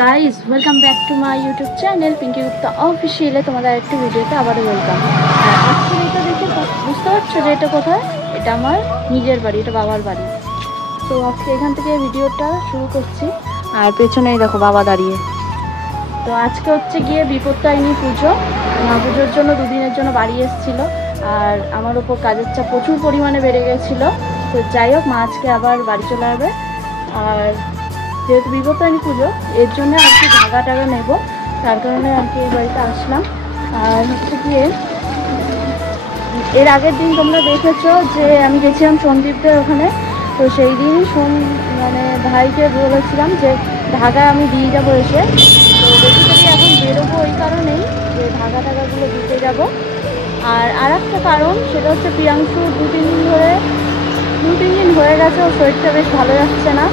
Guys, welcome back to my YouTube channel Pinky Gupta অফিসিয়ালে। তোমাদের একটি ভিডিওতে আবারও ওয়েলকাম। আর আজকে এটা দেখে বুঝতে পারছো যে এটা কোথায়? এটা আমার নিজের বাড়ি, এটা বাবার বাড়ি। তো আজকে এখান থেকে ভিডিওটা শুরু করছি। আর পেছনেই দেখো বাবা দাঁড়িয়ে। তো আজকে হচ্ছে গিয়ে বিপত্তারিণী পুজো। পুজোর জন্য দুদিনের জন্য বাড়ি এসেছিল। আর আমার ওপর কাজের চাপ প্রচুর পরিমাণে বেড়ে গেছিলো। তো যাই হোক, মা আজকে আবার বাড়ি চলে যাবে। আর যেহেতু বিপত্তারিণী পুজো, এর জন্য আর কি ধাগা টাগা নেব, তার কারণে আর কি এই বাড়িতে আসলাম। আর হচ্ছে গিয়ে এর আগের দিন তোমরা দেখেছো যে আমি গেছিলাম সন্দীপদের ওখানে। তো সেই দিনই ভাইকে বলেছিলাম যে ধাগা আমি দিয়ে যাবো এসে। তো বেসিক্যালি এখন বেরোবো ওই কারণেই যে ধাগা টাগাগুলো দিতে যাব। আর একটা কারণ, সেটা হচ্ছে প্রিয়াংশু দু তিন দিন হয়ে গেছে, ওর শরীরটা বেশ ভালো যাচ্ছে না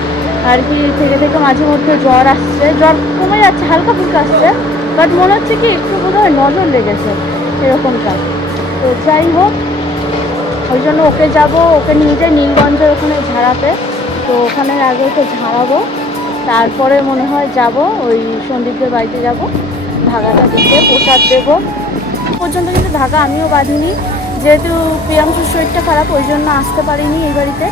আর কি। থেকে মাঝে মধ্যে জ্বর আসছে, জ্বর কমে যাচ্ছে, হালকা ফুলকা আসছে, বাট মনে হচ্ছে কি একটু বোধহয় নজর লেগেছে এরকমটা। তো যাই হোক, ওই জন্য ওকে নিয়ে যাই নীলগঞ্জের ওখানে ঝাড়াতে। তো ওখানে আগে ওকে ঝাড়াবো, তারপরে মনে হয় যাব ওই সন্দীপদের বাড়িতে যাব, ধাগাটা দিতে, প্রসাদ দেবো। পর্যন্ত কিন্তু ধাগা আমিও বাঁধিনি, যেহেতু প্রিয়াংশুর শরীরটা খারাপ, ওই জন্য আসতে পারিনি এই বাড়িতে।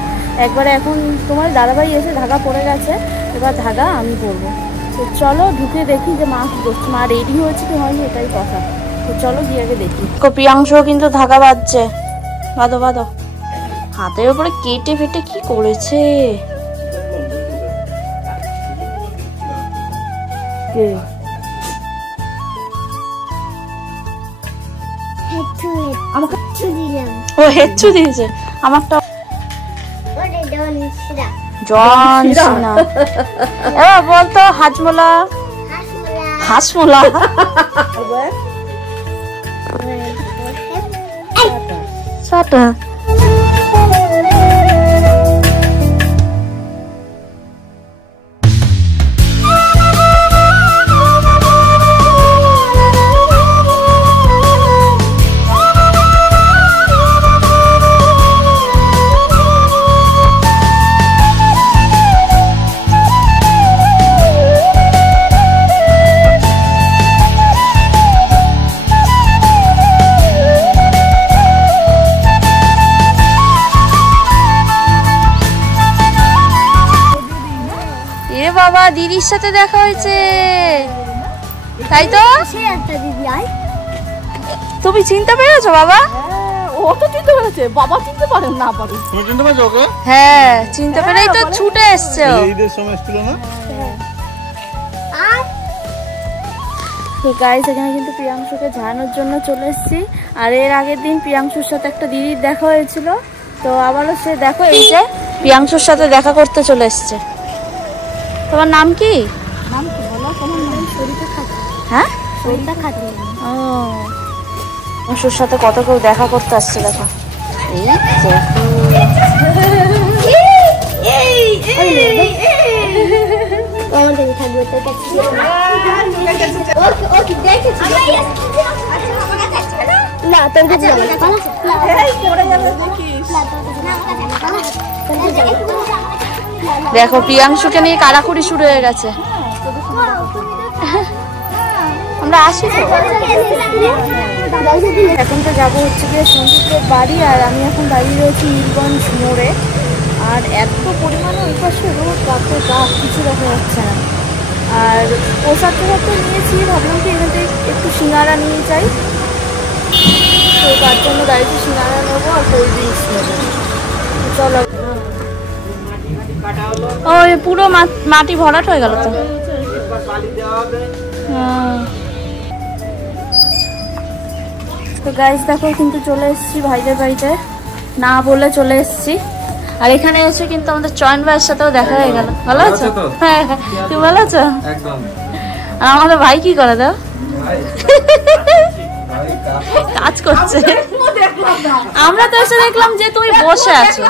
একবারে এখন তোমার দাদাভাই এসে ধাগা পড়ে গেছে, এবার ধাগা আমি পরবো। তো চলো ঢুকে দেখি যে মা কী করছে, মা রেডি হয়েছে কি হয়নি এটাই কথা। তো চলো গিয়ে আগে দেখি। প্রিয়াংশুও কিন্তু ধাগা বাঁধছে, বাঁধো। হাতের উপরে কেটে ফেটে কি করেছে। ও হেচ্ছু দিয়েছে আমারটা। এবার বলতো হাজমোলা। বাবা, দিদির সাথে দেখা হয়েছে, তাই তো? তুমি চিনতে পেরেছো বাবা? ও তো চিনতে পেরেছে, বাবা চিনতে পারেন না পারে। তুমি চিনতে পেরেছো ওকে? হ্যাঁ, চিনতে পেরেই তো ছুটে এসছে। ঈদের সময় ছিল না? তো গাইস, এখানে কিন্তু প্রিয়াংশুকে ঝাড়ানোর জন্য চলে এসেছি। আর এর আগের দিন প্রিয়াংশুর সাথে একটা দিদির দেখা হয়েছিল, তো আবারও সে দেখো এই যে প্রিয়াংশুর সাথে দেখা করতে চলে এসছে। তোমার নাম কি? হ্যাঁ, প্রিয়াংশুর সাথে কত কেউ দেখা করতে আসছে দেখো। দেখো প্রিয়াংশুকে নিয়ে কাড়াকুড়ি শুরু হয়ে গেছে। আমরা আসি তো। এখন তো যাবো হচ্ছে গিয়ে সন্দীপের বাড়ি। আর আমি এখন দাঁড়িয়ে রয়েছি নীলগঞ্জ মোড়ে। আর এত পরিমাণে ওই পাশে রোদ, বাপরে বাপ, কিছু দেখা যাচ্ছে না। আর প্রসাদ তো নিয়েছি, ভাবলাম কি এখান থেকে একটু সিঙ্গারা নিয়ে যাই। তো তার জন্য দাঁড়িয়েছি, সিঙ্গারা নেবো আর কোল্ড ড্রিঙ্কস নেবো। চলো। ও পুরো মাটি ভরাট হয়ে গেল তো। তো গাইস দেখো, কিন্তু চলে এসেছি ভাইদের বাড়িতে, না বলে চলে এসেছি। আর এখানে এসে কিন্তু আমাদের চয়ন ভাইয়ের সাথেও দেখা হয়ে গেল। ভালো আছো? হ্যাঁ, তুমি ভালো আছো? আর আমাদের ভাই কি করে দাও? কাজ করছে। আমরা তো এসে দেখলাম যে তুমি বসে আছো।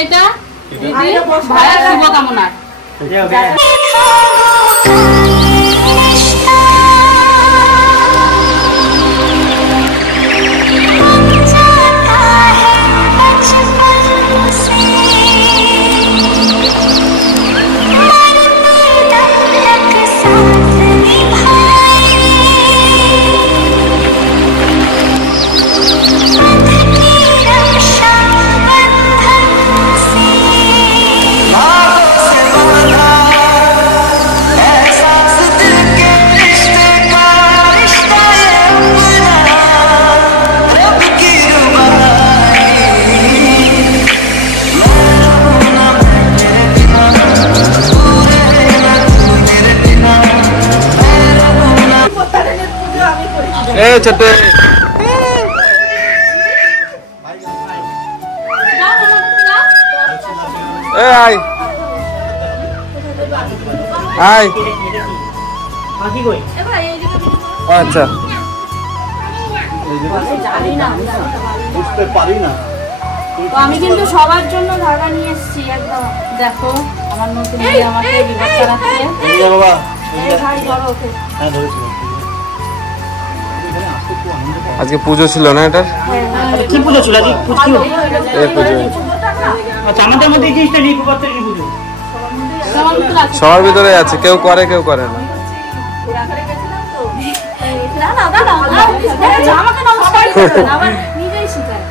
এটা ভাইয়ের শুভকামনা। এ ছোট এ আয় আয় আচ্ছা বুঝতে পারি না। তো আমি কিন্তু সবার জন্য ধাগা নিয়ে এসেছি একদম। দেখো আমার নতুন বিয়ে আমাকে বিবাদ করাচ্ছে। বাবা এই ভাই ধরো ওকে। হ্যাঁ ধরেছি। আজকে পুজো ছিল না এটার? কি পুজো ছিল আজকে? এই পুজো। আচ্ছা আমাদের মধ্যে এই জিনিসটা নেই, পুজোর কি পুজো? সবার ভিতরে আছে, কেউ করে কেউ করে না। না না দাদা আমাকে নমস্কার করো না, আবার নিজেই শিখায়।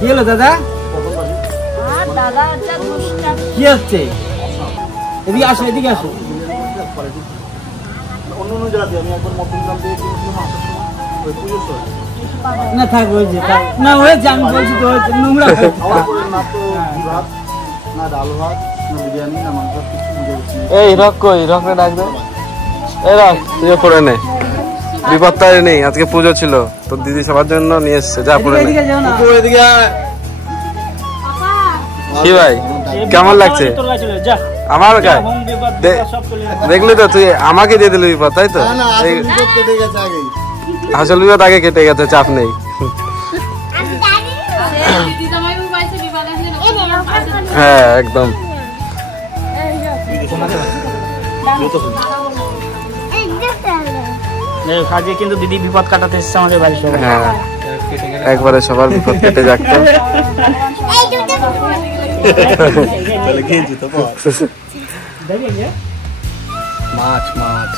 কি হলো দাদা? দাদা যা দুষ্টা। কি হচ্ছে? এদিকে আসো, এদিকে আসো। অন্য অন্য জায়গাতে আমি একবার মটন দাম দিয়ে কিনেছিলাম আসার সময় ওই পুজোর সময়। না থাক ওই যে না হয়েছে, আমি বলছি তো হয়েছে, নোংরা হয়েছে। আমার করে না তো ভাত, না ডাল ভাত, না বিরিয়ানি, না মাংস, কিছু বুঝে গেছি। এই রক কই, রকরে ডাক দে। এই রক তুই পড়ে নে, বিপত্তায় নেই, আজকে পুজো ছিল তো দিদি সবার জন্য নিয়ে এসছে, যা পড়ে নে। এদিকে যাও না। এদিকে কি ভাই কেমন লাগছে? তোর কাছে চলে যা। আমার গায়ে হোম বিবাদ সব চলে যাবে। দেখলি তো, তুই আমাকে দিয়ে দিলি বিপদ, তাই তো? না না আসল বিপদ কেটে গেছে আগেই। আসল বিপদ আগে কেটে গেছে, চাপ নেই। হ্যাঁ একদম। আজকে কিন্তু দিদি বিপদ কাটাতে এসেছে আমাদের বাড়ির সবাই। হ্যাঁ একবারে সবার বিপদ কেটে যাক তো। তাহলে খেয়েছি তো মাছ মাছ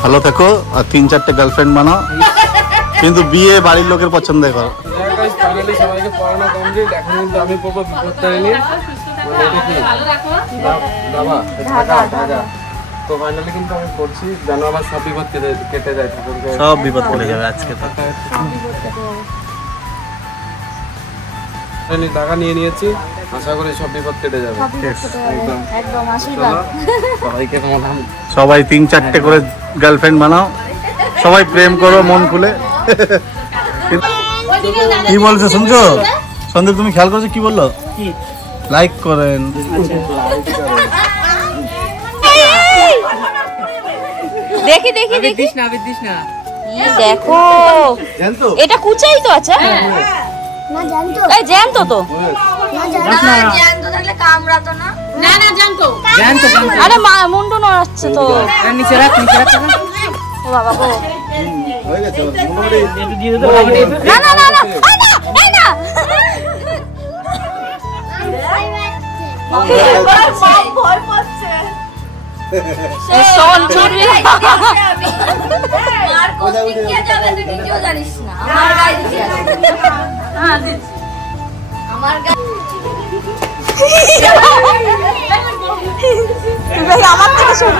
ভালো থেকো আর 3-4টে গার্লফ্রেন্ড বানাও, কিন্তু বিয়ে বাড়ির লোকের পছন্দ করো। সবাইকে পড়ানো কমপ্লিট, এখন কিন্তু আমি পড়বো বিপত্তায় নিয়ে। তো ফাইনালি কিন্তু আমি পড়ছি, যেন আবার সব বিপদ কেটে যায়। সব বিপদ কেটে যাবে আজকে তো। টাকা নিয়ে নিয়েছি, আশা করি সব বিপদ কেটে যাবে। একদম একদম আশীর্বাদ। সবাইকে তোমার সবাই 3-4টে করে গার্লফ্রেন্ড বানাও, সবাই প্রেম করো মন খুলে। কি বলছো শুনছো সন্দীপ, তুমি খেয়াল করছো কি বললো? লাইক করেন। দেখি দেখি দেখি দেখো এটা কুচাই তো আছে। না জানতো এই জ্যান্ত তো। না জানতো তাহলে কামড়াতো না। না না জ্যান্ত। আরে মুন্ডু নড়াচ্ছে তো। নিচে রাখ, নিচে রাখ। ও বাবা গো। হয়ে গেছে মোটামুটি। একটু দিয়ে দে তো। না না না না এই না। ভয় পাচ্ছে। শোন ছুটবি না। আর কোন দিকে যাবে তুই নিজেও জানিস না। আমার গায়ে দিতে আছে। হ্যাঁ দিচ্ছি। আমার গায়ে ভাই আমার থেকে শুন।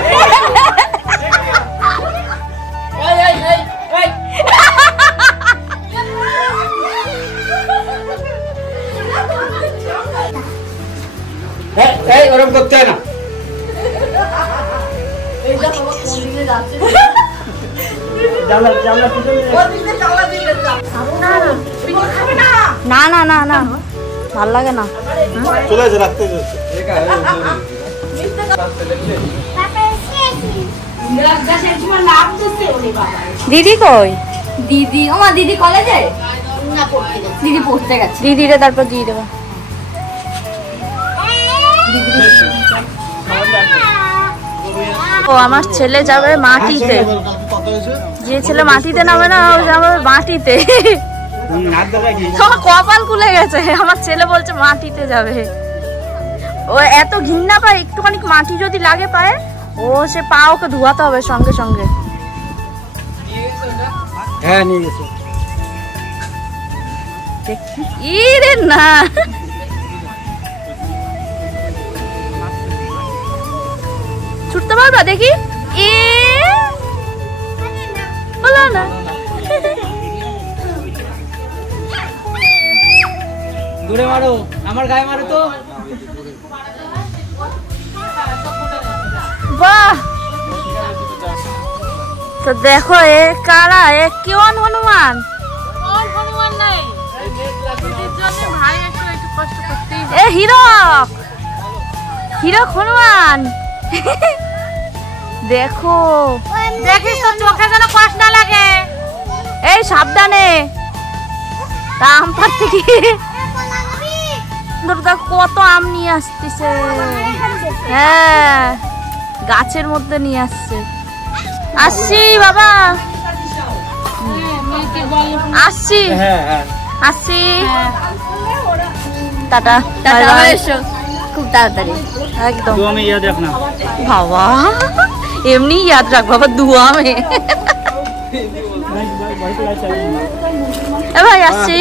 এই ওরকম করতে হয় না। না না না না ভাল লাগে না। চলে আসে রাখতে যাচ্ছে। দিদি কই? দিদি ওমা দিদি কলেজে না পড়তে গেছে। দিদি পড়তে গেছে। দিদিরে তারপর দিয়ে দেবো। ও আমার ছেলে যাবে মাটিতে। যে ছেলে মাটিতে নামে না ও যাবে মাটিতে। আমার কপাল খুলে গেছে, আমার ছেলে বলছে মাটিতে যাবে। ও এত ঘৃণা পায়, একটুখানি মাটি যদি লাগে পায়ে ও সে পা ওকে ধোয়াতে হবে সঙ্গে সঙ্গে। হ্যাঁ নিয়ে গেছে। ইরে না ছুটতে পারবা দেখি? এ হলো না। দূরে মারো, আমার গায়ে মারো তো। বাহ, তো দেখো এ কারা, এ কেমন হনুমান? এ হিরক, হিরক হনুমান। দেখো, দেখিস তো চোখে যেন কষ্ট না লাগে। এই সাবধানে, আম পাড়তে গিয়ে কত আম নিয়ে আসতেছে। হ্যাঁ, গাছের মধ্যে নিয়ে আসছে। আসছি বাবা, আসছি আসছি, টাটা। খুব তাড়াতাড়ি একদম আমি ইয়াদ রাখ না বাবা, এমনি ইয়াদ রাখ বাবা, দুয়া মে। এ ভাই আসছি।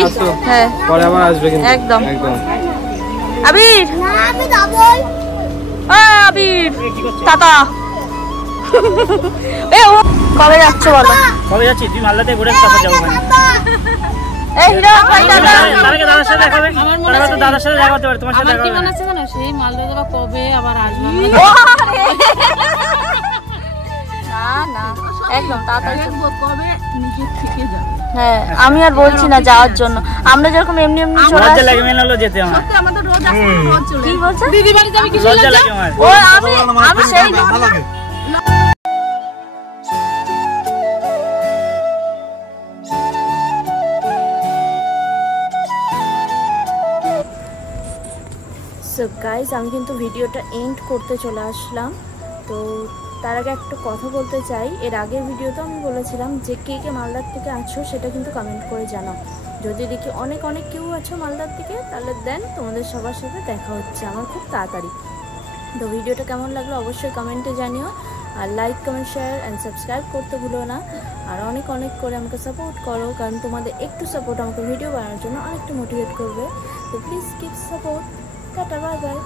হ্যাঁ, পরে আবার আসবে কিন্তু। একদম একদম। আবির, আবির টাটা। এ ও কবে যাচ্ছ বলো? কবে যাচ্ছি? তুই মালদাতে ঘুরে তারপর যাবো। এই হিরো ভাই টাটা। দাদার সাথে দেখা হবে, দাদার সাথে দেখা হতে পারে, তোমার সাথে দেখা হবে। সেই মালদা বা কবে আবার আসবে? না না, একদম তাড়াতাড়ি কবে নিজের থেকে যাবে। হ্যাঁ, আমি আর বলছি না যাওয়ার জন্য, আমরা যেরকম এমনি এমনি চলে লজ্জা আসি। লাগে মেন হলো যেতে আমার। আমাদের রোজ আসে, রোজ চলে কি বলছো? দিদি বাড়িতে আমি কিছু লজ্জা লাগে আমার। ও আমি সেই সো গাইজ, আমি কিন্তু ভিডিওটা এন্ড করতে চলে আসলাম। তো তার আগে একটা কথা বলতে চাই, এর আগের ভিডিওতে আমি বলেছিলাম যে কে কে মালদার থেকে আছো সেটা কিন্তু কমেন্ট করে জানাও। যদি দেখি অনেক অনেক কেউ আছো মালদার থেকে, তাহলে দেন তোমাদের সবার সাথে দেখা হচ্ছে আমার খুব তাড়াতাড়ি। তো ভিডিওটা কেমন লাগলো অবশ্যই কমেন্টে জানিও, আর like comment share and subscribe করতে ভুলো না। আর অনেক অনেক করে আমাকে সাপোর্ট করো, কারণ তোমাদের একটু সাপোর্ট আমাকে ভিডিও বানানোর জন্য অনেকটা মোটিভেট করবে। তো please keep support. Tata, bye bye,